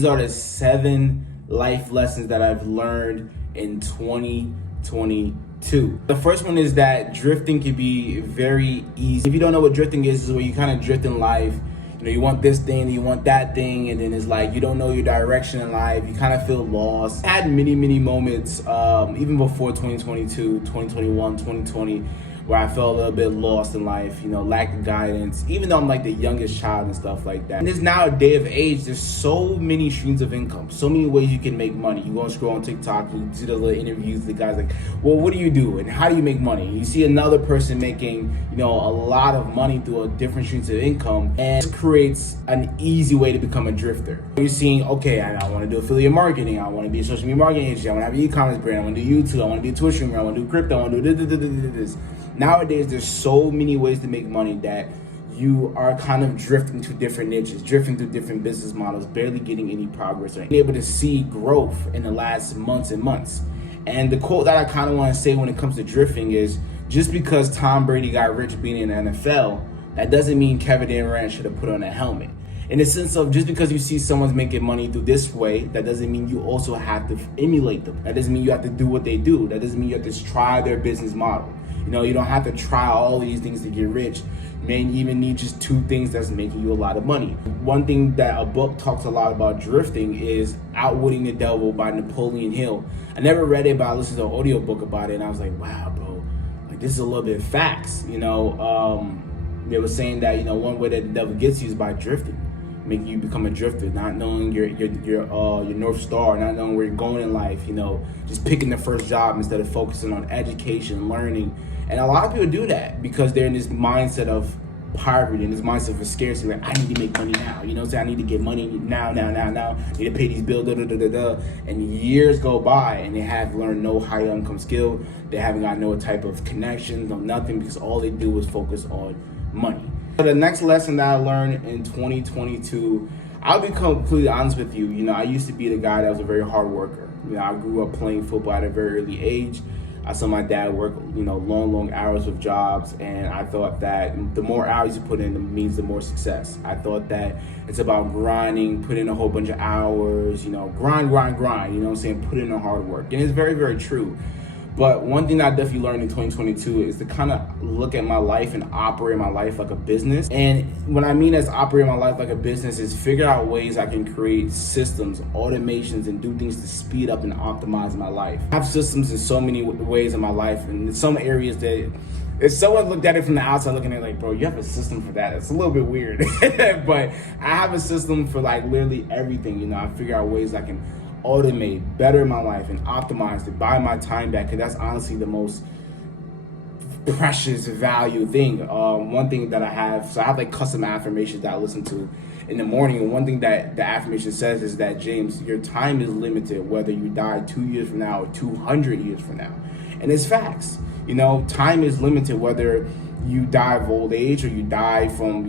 These are the 7 life lessons that I've learned in 2022. The first one is that drifting can be very easy. If you don't know what drifting is where you kind of drift in life. You know, you want this thing, you want that thing, and then it's like you don't know your direction in life. You kind of feel lost. I had many moments, even before 2022, 2021, 2020, where I felt a little bit lost in life, lack of guidance, even though I'm like the youngest child and stuff like that. And this now a day of age, there's so many streams of income, so many ways you can make money. You go and scroll on TikTok, you see the little interviews, the guys like, well, what do you do and how do you make money? You see another person making, a lot of money through a different streams of income, and it creates an easy way to become a drifter. You're seeing, okay, I want to do affiliate marketing, I want to be a social media marketing agency, I want to have an e-commerce brand, I want to do YouTube, I want to be a Twitch streamer, I want to do crypto, I want to do this. Nowadays, there's so many ways to make money that you are kind of drifting to different niches, drifting through different business models, barely getting any progress or being able to see growth in the last months and months. And the quote that I kind of want to say when it comes to drifting is, just because Tom Brady got rich being in the NFL, that doesn't mean Kevin Durant should have put on a helmet. In the sense of, just because you see someone's making money through this way, that doesn't mean you also have to emulate them. That doesn't mean you have to do what they do. That doesn't mean you have to try their business model. You don't have to try all these things to get rich. You may even need just 2 things that's making you a lot of money. One thing that a book talks a lot about drifting is Outwitting the Devil by Napoleon Hill. I never read it, but I listened to an audiobook about it, and I was like, wow, bro, like this is a little bit facts. They were saying that, one way that the devil gets you is by drifting. Making you become a drifter, not knowing your North Star, not knowing where you're going in life, just picking the first job instead of focusing on education, learning. And a lot of people do that because they're in this mindset of poverty and this mindset of scarcity, like I need to make money now, I need to get money now, I need to pay these bills, and years go by and they have learned no high income skill, they haven't got no type of connections, no nothing, because all they do is focus on money. So the next lesson that I learned in 2022, I'll be completely honest with you, I used to be the guy that was a very hard worker. I grew up playing football at a very early age. I saw my dad work, long hours with jobs, and I thought that the more hours you put in means the more success. I thought that it's about grinding, put in a whole bunch of hours, grind, put in the hard work. And it's very, very true. But one thing that I definitely learned in 2022 is to kind of look at my life and operate my life like a business. And what I mean as operate my life like a business is figure out ways I can create systems, automations, and do things to speed up and optimize my life. I have systems in so many ways in my life, and in some areas that if someone looked at it from the outside looking at it like, bro, you have a system for that. It's a little bit weird. But I have a system for like literally everything. I figure out ways I can automate, better my life, and optimize to buy my time back, because that's honestly the most precious value thing. One thing that I have like custom affirmations that I listen to in the morning, and one thing that the affirmation says is that, James, your time is limited, whether you die 2 years from now or 200 years from now. And it's facts. Time is limited, whether you die of old age or you die from,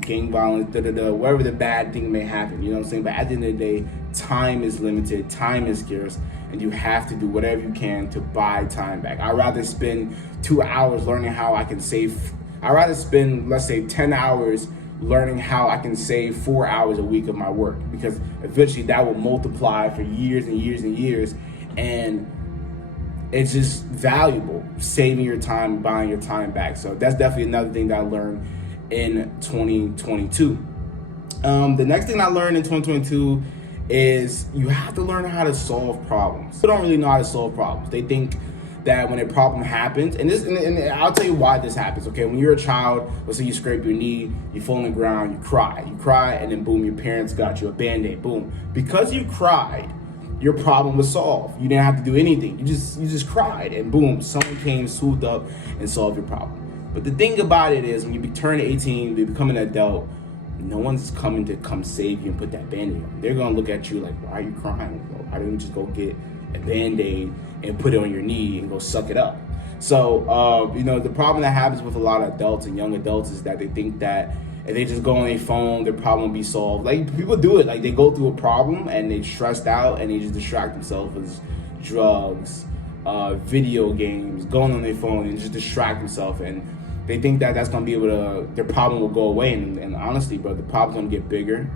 gang violence, wherever the bad thing may happen, But at the end of the day, time is limited, time is scarce, and you have to do whatever you can to buy time back. I'd rather spend 2 hours learning how I can save. I'd rather spend, let's say, 10 hours learning how I can save 4 hours a week of my work, because eventually that will multiply for years and years and years. And it's just valuable, saving your time, buying your time back. So that's definitely another thing that I learned in 2022. The next thing I learned in 2022 is you have to learn how to solve problems. People don't really know how to solve problems. They think that when a problem happens, and I'll tell you why this happens, okay? When you're a child, let's say you scrape your knee, you fall on the ground, you cry, and then boom, your parents got you a Band-Aid, boom. Because you cried, your problem was solved. You didn't have to do anything. You just cried, and boom, someone came, swooped up, and solved your problem. But the thing about it is, when you turn 18, you become an adult, no one's coming to come save you and put that Band-Aid on. They're gonna look at you like, why are you crying? Why didn't you just go get a Band-Aid and put it on your knee and go suck it up? So, the problem that happens with a lot of adults and young adults is that they think that if they just go on their phone, their problem will be solved. Like, people do it. Like, they go through a problem and they're stressed out and they just distract themselves with drugs, video games, going on their phone and just distract themselves. And they think that that's going to be able to, their problem will go away. And honestly, bro, the problem's going to get bigger.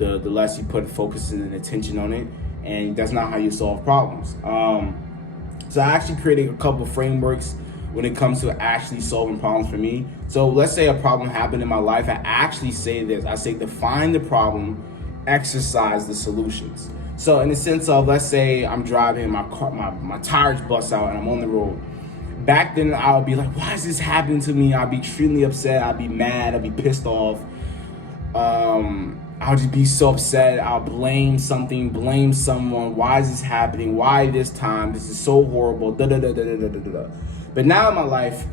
the less you put focus and attention on it, and that's not how you solve problems. So I actually created a couple of frameworks when it comes to actually solving problems for me. So let's say a problem happened in my life. I actually say this. I say define the problem, exercise the solutions. So in the sense of, let's say I'm driving, my car, my tires bust out and I'm on the road. Back then I'll be like, why is this happening to me? I'll be extremely upset. I'll be mad. I'll be pissed off. I'll just be so upset. I'll blame something, blame someone. Why is this happening? Why this time? This is so horrible. Da da da da da da da da. But now in my life,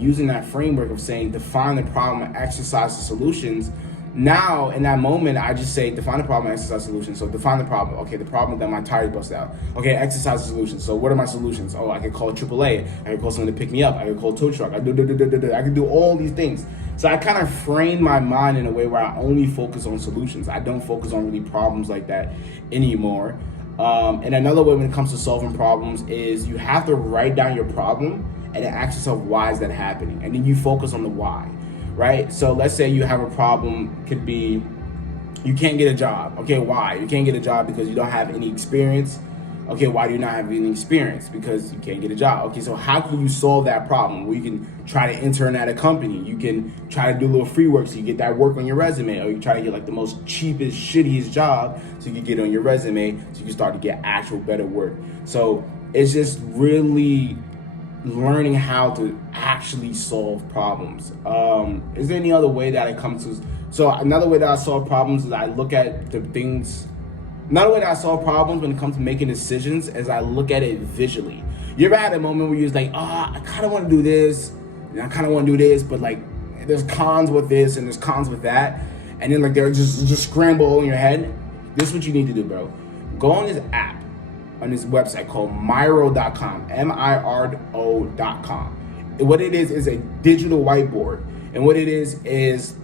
using that framework of saying define the problem and exercise the solutions. Now in that moment, I just say define the problem and exercise solutions. So define the problem. Okay, the problem that my tires bust out. Okay, exercise the solutions. So what are my solutions? Oh, I could call AAA. I could call someone to pick me up. I could call a tow truck. I could do all these things. So I kind of frame my mind in a way where I only focus on solutions. I don't focus on really problems like that anymore. And another way when it comes to solving problems is you have to write down your problem and then ask yourself, why is that happening? And then you focus on the why, right? So let's say you have a problem, could be you can't get a job. Okay, why? You can't get a job because you don't have any experience. Okay, why do you not have any experience? Because you can't get a job. Okay, so how can you solve that problem? Well, you can try to intern at a company. You can try to do a little free work so you get that work on your resume, or you try to get like the most cheapest, shittiest job so you can get it on your resume so you can start to get actual better work. So it's just really learning how to actually solve problems. Is there any other way that I come to? So another way that I solve problems is I look at the things. Another way that I solve problems when it comes to making decisions is I look at it visually. You ever had a moment where you're just like, I kind of want to do this, and I kind of want to do this, but like there's cons with this and there's cons with that, and then like they're just scramble in your head. This is what you need to do, bro. Go on this app, on this website called Miro.com, MIRO.com. And what it is a digital whiteboard, and what it is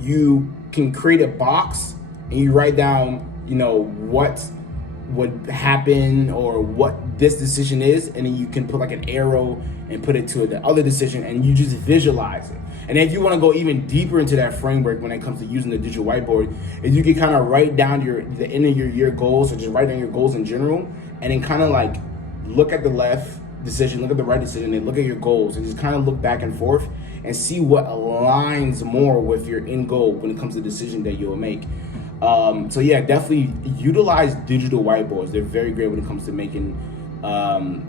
you can create a box and you write down what would happen or what this decision is, and then you can put like an arrow and put it to the other decision, and you just visualize it. And if you want to go even deeper into that framework when it comes to using the digital whiteboard, is you can kind of write down the end of your year goals, or just write down your goals in general, and then kind of like look at the left decision, look at the right decision, and look at your goals, and just kind of look back and forth and see what aligns more with your end goal when it comes to the decision that you'll make. So yeah, definitely utilize digital whiteboards. They're very great when it comes to making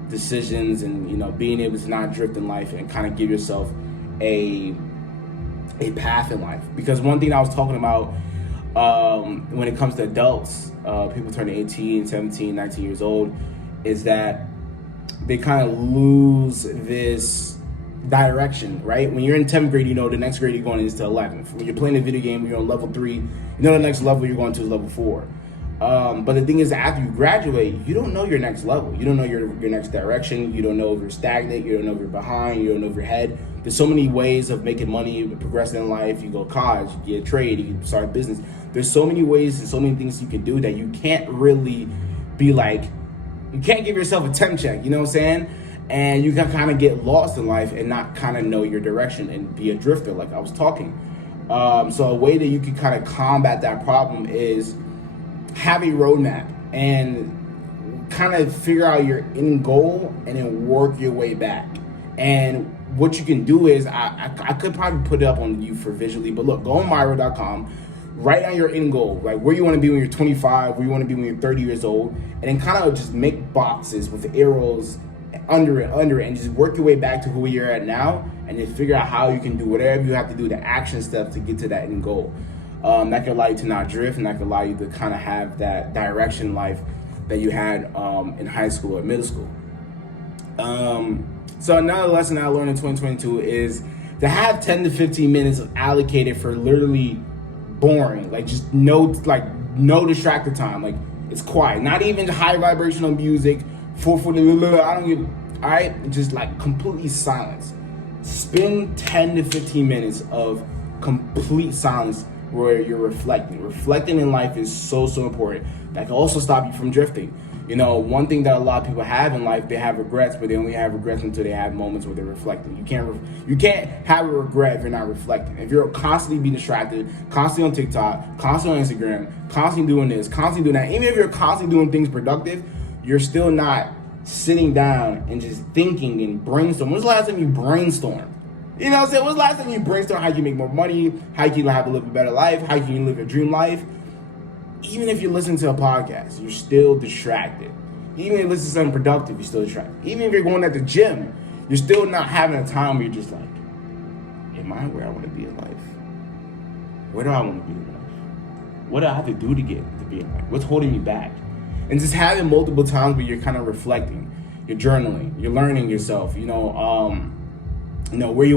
decisions and being able to not drift in life and kind of give yourself a path in life. Because one thing I was talking about when it comes to adults, people turning 18, 17, 19 years old, is that they kind of lose this direction, right? When you're in 10th grade, the next grade you're going is to 11th. When you're playing a video game, you're on level 3, the next level you're going to is level 4. But the thing is, after you graduate, you don't know your next level. You don't know your next direction. You don't know if you're stagnant. You don't know if you're behind. You don't know if you're ahead. There's so many ways of making money, progressing in life. You go to college, you get a trade, you can start a business. There's so many ways and so many things you can do that you can't really be like, you can't give yourself a temp check, you know what I'm saying? And you can kind of get lost in life and not kind of know your direction and be a drifter, like I was talking. So a way that you can kind of combat that problem is have a roadmap and kind of figure out your end goal and then work your way back. And what you can do is, I could probably put it up on you for visually, but look, go on Miro.com, write down your end goal, like where you want to be when you're 25, where you want to be when you're 30 years old, and then kind of just make boxes with arrows under it, and just work your way back to who you're at now, and then figure out how you can do whatever you have to do, the action steps to get to that end goal. That can allow you to not drift, and that can allow you to kind of have that direction in life that you had in high school or middle school. So another lesson I learned in 2022 is to have 10 to 15 minutes allocated for literally boring, like just no distracted time. Like it's quiet, not even high vibrational music. I don't give. All right, just like completely silence. Spend 10 to 15 minutes of complete silence where you're reflecting. Reflecting in life is so important. That can also stop you from drifting. One thing that a lot of people have in life, they have regrets, but they only have regrets until they have moments where they're reflecting. You can't have a regret if you're not reflecting. If you're constantly being distracted, constantly on TikTok, constantly on Instagram, constantly doing this, constantly doing that, even if you're constantly doing things productive, you're still not sitting down and just thinking and brainstorm. When's the last time you brainstormed? You know what I'm saying? When's the last time you brainstorm how you can make more money, how you can have to live a better life, how you can live your dream life? Even if you listen to a podcast, you're still distracted. Even if you listen to something productive, you're still distracted. Even if you're going at the gym, you're still not having a time where you're just like, am I where I want to be in life? Where do I want to be in life? What do I have to do to get to be in life? What's holding me back? And just having multiple times where you're kind of reflecting, you're journaling, you're learning yourself, where you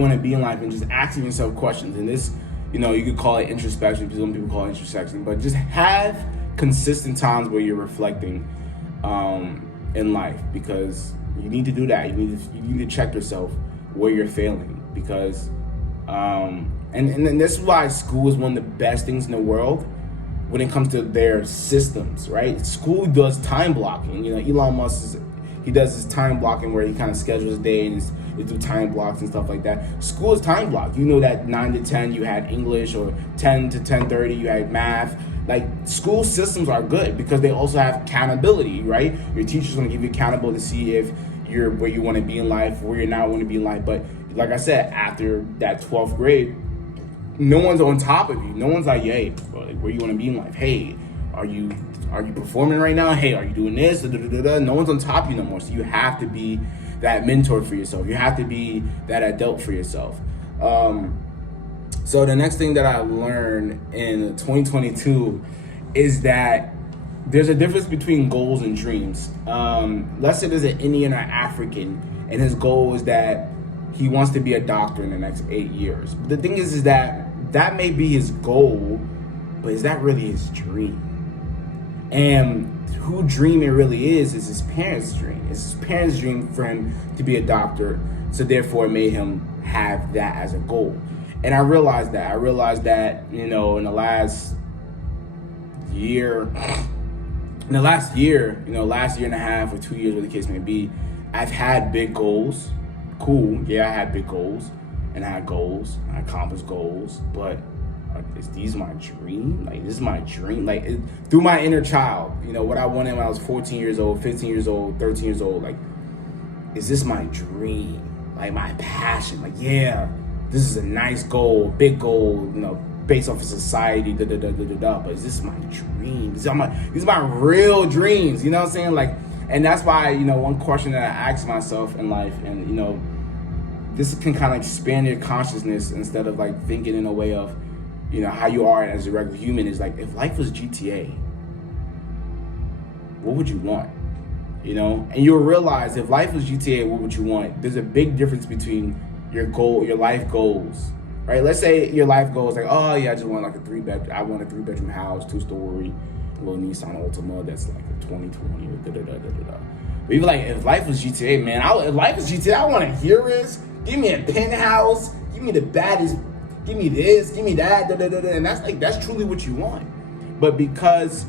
want to be in life, and just asking yourself questions. And this, you could call it introspection, because some people call it introspection, but just have consistent times where you're reflecting in life, because you need to do that. You need to check yourself where you're failing, because and this is why school is one of the best things in the world when it comes to their systems, right? School does time blocking. Elon Musk he does his time blocking where he kind of schedules his day and they do time blocks and stuff like that. School is time blocked. That 9 to 10 you had English, or 10 to 10:30 you had math. Like, school systems are good because they also have accountability, right? Your teacher's gonna give you accountable to see if you're where you want to be in life, where you're not want to be in life. But like I said, after that 12th grade, no one's on top of you. No one's like, hey, bro, like, where you want to be in life? Hey, are you performing right now? Hey, are you doing this? No one's on top of you no more. So you have to be that mentor for yourself. You have to be that adult for yourself. So the next thing that I learned in 2022 is that there's a difference between goals and dreams. Let's say there's an Indian or African, and his goal is that he wants to be a doctor in the next 8 years. But the thing is that may be his goal, but is that really his dream? And who dream it really is his parents' dream. It's his parents' dream for him to be a doctor, so therefore it made him have that as a goal. And I realized that, in the last year, last year and a half or 2 years, whatever the case may be, I've had big goals. Cool, yeah, I had big goals, and I had goals, I accomplished goals, but is these my dream? Like, this is my dream? Like, through my inner child, what I wanted when I was 14 years old, 15 years old, 13 years old, like, is this my dream? Like, my passion? Like, yeah, this is a nice goal, big goal, based off of society, but is this my dream? These are my real dreams, you know what I'm saying? Like, and that's why, one question that I ask myself in life, and, this can kind of expand your consciousness instead of like thinking in a way of, how you are as a regular human, is like, if life was GTA, what would you want? And you'll realize if life was GTA, what would you want? There's a big difference between your life goals, right? Let's say your life goal is like, oh yeah, I want a 3-bedroom house, 2-story, little Nissan Altima that's like a 2020 or But even like, if life was GTA, man, if life was GTA, I want to hear this. Give me a penthouse, give me the baddest, give me this, give me that, and that's truly what you want. But because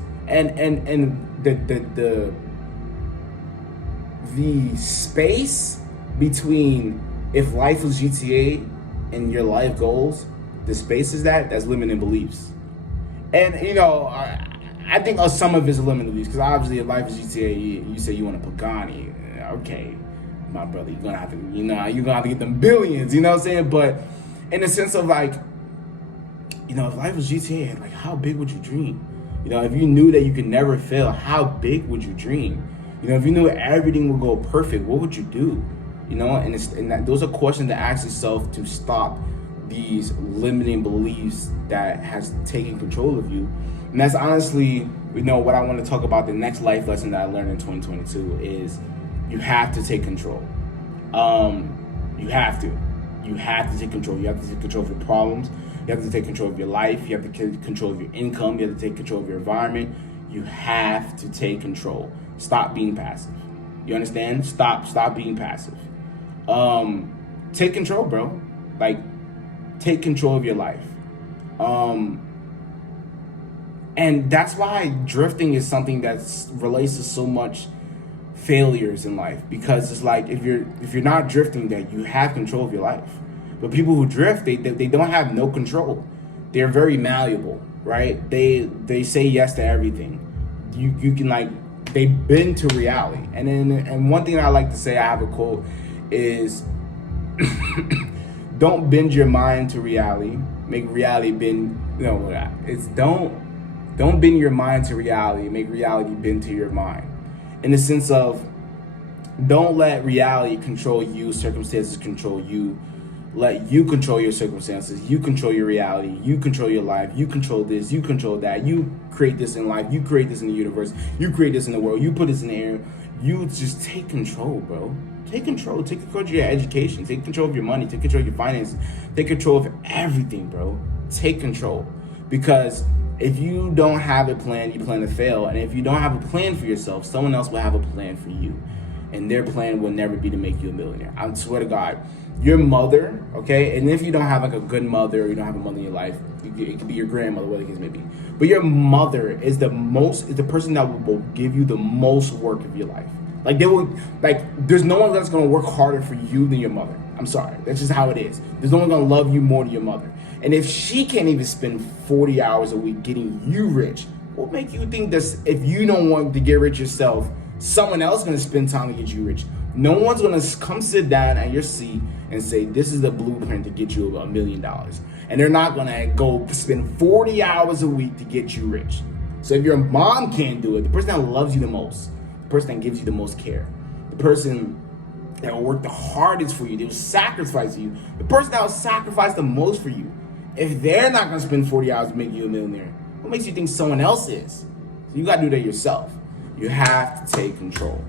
the space between if life was GTA and your life goals, the space is that's limiting beliefs. And I think some of it's limiting beliefs, because obviously if life is GTA, you say you want a Pagani, okay, my brother, you're gonna have to get them billions, you know what I'm saying? But in the sense of like, if life was GTA, like, how big would you dream? If you knew that you could never fail, how big would you dream? If you knew everything would go perfect, what would you do? Those are questions to ask yourself to stop these limiting beliefs that has taken control of you. And that's honestly, what I want to talk about. The next life lesson that I learned in 2022 is you have to take control. You have to take control. You have to take control of your problems. You have to take control of your life. You have to take control of your income. You have to take control of your environment. You have to take control. Stop being passive. You understand? Stop being passive. Take control, bro. Like, take control of your life. And that's why drifting is something that's relates to so much failures in life, because it's like if you're not drifting, that you have control of your life. But people who drift, they don't have no control. They're very malleable, right? They say yes to everything. You can, like, they bend to reality. And one thing I like to say, I have a quote, is don't bend your mind to reality, make reality bend. It's don't bend your mind to reality, make reality bend to your mind. In the sense of, don't let reality control you, circumstances control you. Let you control your circumstances, you control your reality, you control your life, you control this, you control that. You create this in life, you create this in the universe, you create this in the world, you put this in the air. You just take control, bro. Take control of your education, take control of your money, take control of your finances, take control of everything, bro. Take control. Because if you don't have a plan, you plan to fail. And if you don't have a plan for yourself, someone else will have a plan for you. And their plan will never be to make you a millionaire. I swear to God. Your mother, okay? And if you don't have like a good mother, or you don't have a mother in your life, it could be your grandmother, whatever the case may be. But your mother is the person that will give you the most work of your life. Like, there's no one that's gonna work harder for you than your mother. I'm sorry, that's just how it is. There's no one gonna love you more than your mother. And if she can't even spend 40 hours a week getting you rich, what make you think that if you don't want to get rich yourself, someone else is gonna spend time to get you rich? No one's gonna come sit down at your seat and say, this is the blueprint to get you $1 million. And they're not gonna go spend 40 hours a week to get you rich. So if your mom can't do it, the person that loves you the most, the person that gives you the most care, the person that will work the hardest for you, they will sacrifice you, the person that will sacrifice the most for you, if they're not gonna spend 40 hours to make you a millionaire, what makes you think someone else is? So you gotta do that yourself. You have to take control.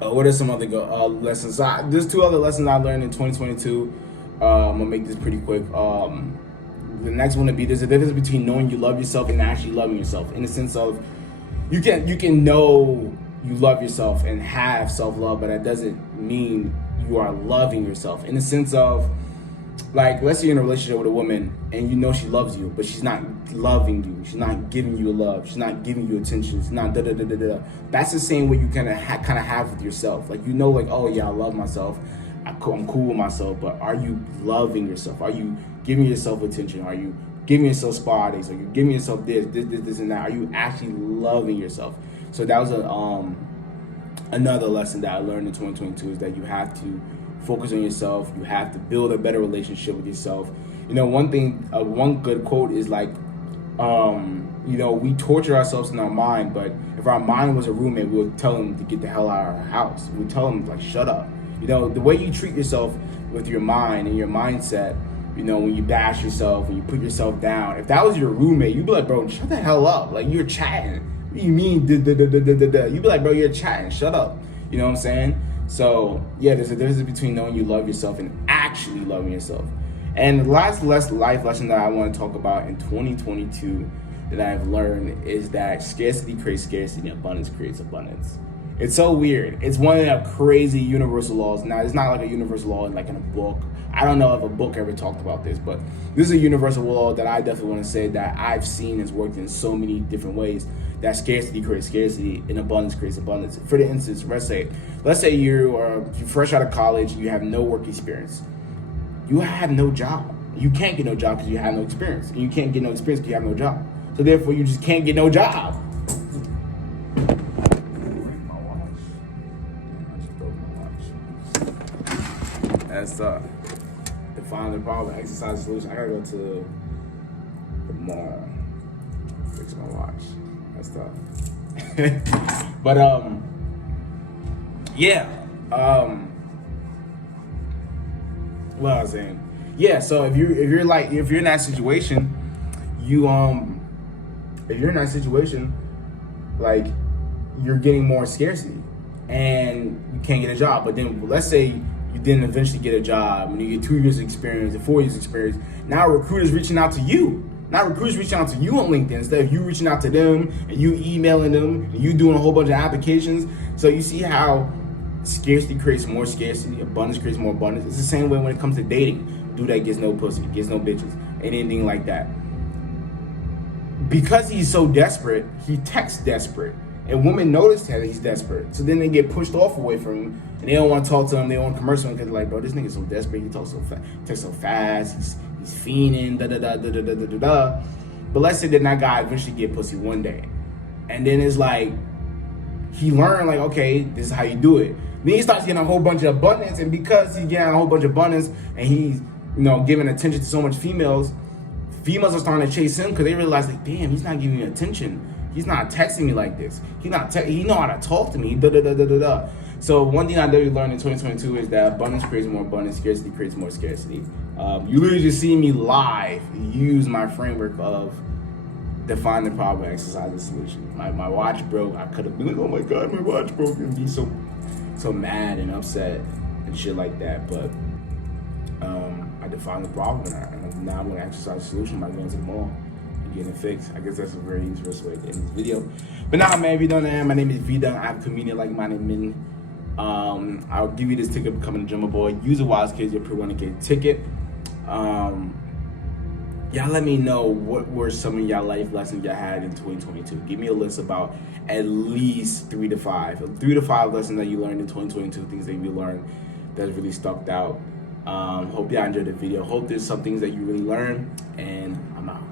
What are some other lessons? There's 2 other lessons I learned in 2022. I'm gonna make this pretty quick. The next one would be, there's a difference between knowing you love yourself and actually loving yourself. In the sense of, you can know you love yourself and have self-love, but that doesn't mean you are loving yourself. In the sense of, like, let's say you're in a relationship with a woman and you know she loves you, but she's not loving you. She's not giving you love. She's not giving you attention. She's not da-da-da-da-da. That's the same way you kind of have with yourself. Like, like, oh yeah, I love myself. I'm cool with myself, but are you loving yourself? Are you giving yourself attention? Are you giving yourself spa days? Are you giving yourself this, and that? Are you actually loving yourself? So that was another lesson that I learned in 2022, is that you have to focus on yourself. You have to build a better relationship with yourself. One good quote is like, we torture ourselves in our mind, but if our mind was a roommate, we would tell them to get the hell out of our house. We would tell them, like, shut up. The way you treat yourself with your mind and your mindset, when you bash yourself, when you put yourself down, if that was your roommate, you'd be like, bro, shut the hell up. Like, you're chatting. What do you mean? You'd be like, bro, you're chatting. Shut up. You know what I'm saying? So yeah, there's a difference between knowing you love yourself and actually loving yourself. And the last life lesson that I want to talk about in 2022 that I've learned is that scarcity creates scarcity and abundance creates abundance. It's so weird. It's one of the crazy universal laws. Now, it's not like a universal law like in a book. I don't know if a book ever talked about this, but this is a universal law that I definitely want to say that I've seen has worked in so many different ways. That scarcity creates scarcity and abundance creates abundance. For the instance, let's say you're fresh out of college, you have no work experience. You have no job. You can't get no job because you have no experience. And you can't get no experience because you have no job. So therefore, you just can't get no job. That's define the problem, exercise the solution. I gotta go to the mall, fix my watch. That's tough. But yeah. What I was saying. Yeah, so if you're in that situation, like, you're getting more scarcity and you can't get a job. But then let's say you didn't eventually get a job and you get 2 years experience and 4 years experience. Now recruiters reaching out to you. Now recruiters reaching out to you on LinkedIn instead of you reaching out to them and you emailing them and you doing a whole bunch of applications. So you see how scarcity creates more scarcity, abundance creates more abundance. It's the same way when it comes to dating. Dude that gets no pussy, gets no bitches, anything like that. because he's so desperate, he texts desperate. And women notice that he's desperate. So then they get pushed off away from him. And they don't want to talk to him. They don't want to commercial him because they're like, bro, this nigga's so desperate. He talks so fast. Texts so fast. He's fiending. Da-da-da-da-da-da-da-da. But let's say that guy eventually get pussy one day. And then it's like, he learned, like, okay, this is how you do it. Then he starts getting a whole bunch of abundance. And because he's getting a whole bunch of abundance and he's, giving attention to so much females are starting to chase him because they realize, like, damn, he's not giving me attention. He's not texting me like this. He know how to talk to me. Da-da-da-da-da-da. So one thing I literally learned in 2022 is that abundance creates more abundance, scarcity creates more scarcity. You literally just see me live use my framework of define the problem, exercise the solution. My watch broke. I could have been like, oh my God, my watch broke, and be so mad and upset and shit like that. But I defined the problem, and now I'm gonna exercise the solution by going to the mall and getting it fixed. I guess that's a very easy way to end this video. But now, man, if you don't know, my name is Vida. I'm a comedian like minded men. I'll give you this ticket for becoming a drummer boy. Use a wise kids, your pre-1K ticket. Y'all let me know what were some of y'all life lessons y'all had in 2022. Give me a list about at least 3 to 5. 3 to 5 lessons that you learned in 2022, things that you learned that really stuck out. Hope y'all enjoyed the video. Hope there's some things that you really learned, and I'm out.